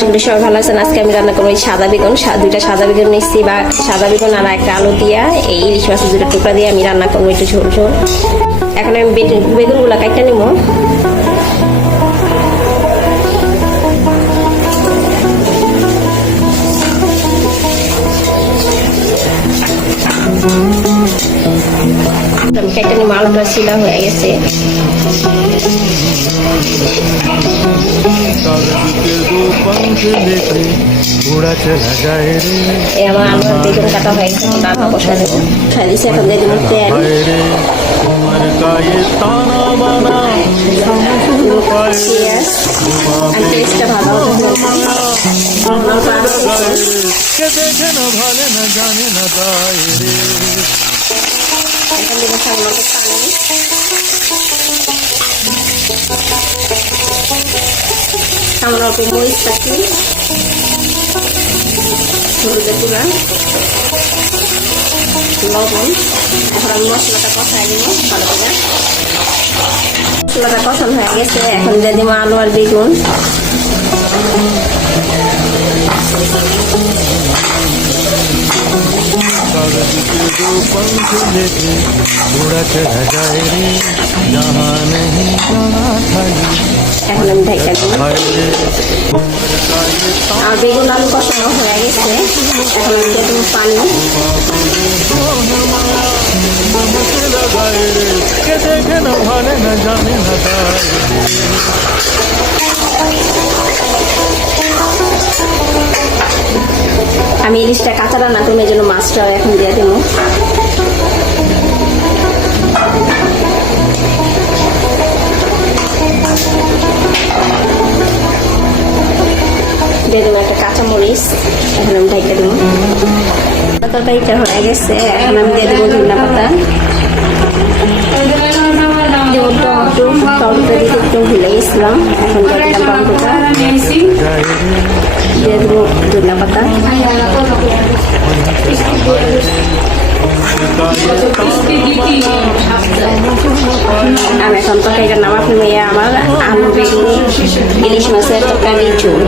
সবাই ভালো আছেন। আজকে আমি রান্না করবো সাদা বেগুন, দুইটা সাদা বেগুন নিচ্ছি বা সাদা বেগুন আর একটা আলু দিয়া এই ইলিশ মাছের দুটো টুকরা দিয়ে আমি রান্না করবো একটু ঝোল ঝোল। এখন আমি বেগুনগুলো কাটতে নিব। কেটে নিব, আলুটা ছিলা হয়ে গেছে। আমার আলু আর বেগুন কাটা হয়ে গেছে, রান্না বসা দেবো। খাই দিচ্ছি, এখন দিয়ে দেবো তেল, পেঁয়াজ আর পেঁয়াজটা ভালো এখন দেবো সামান্য পানি, সামান্য অল্প মরিচ চাকি, হলুদের গুঁড়া, লবণ। এখন আমি মশলাটা কষাই দিব ভালো করে। মশলাটা কষানো হয়ে গেছে, এখন দিয়ে দিব আলু আর বেগুন। এখন আমি ঢাকা দিব। আর বেগুন আলু কষানো হয়ে গেছে, এখন আমি দিয়ে দেবো পানি। আমি ইলিশটা কাঁচা রান্না করবো, এই জন্য মাছটাও এখন দিয়ে দেবো। দিয়ে দেবো একটা কাঁচামরিচ, এখন আমি ঢাকা দেবো। তরকারিটা হয়ে গেছে, এখন আমি দিয়ে দেবো ধনিয়া পাতা, দেবো টমেটো। টমেটো দিতে একটু ভুলে গেছিলাম, এখন দিয়ে দিলাম টমেটোটা, দিয়ে দেবো ধনিয়া পাতা। আমি এখন তরকারিটা নামা ফেলে আমার আলু বেগুন ইলিশ মাছের তরকারি ঝোল।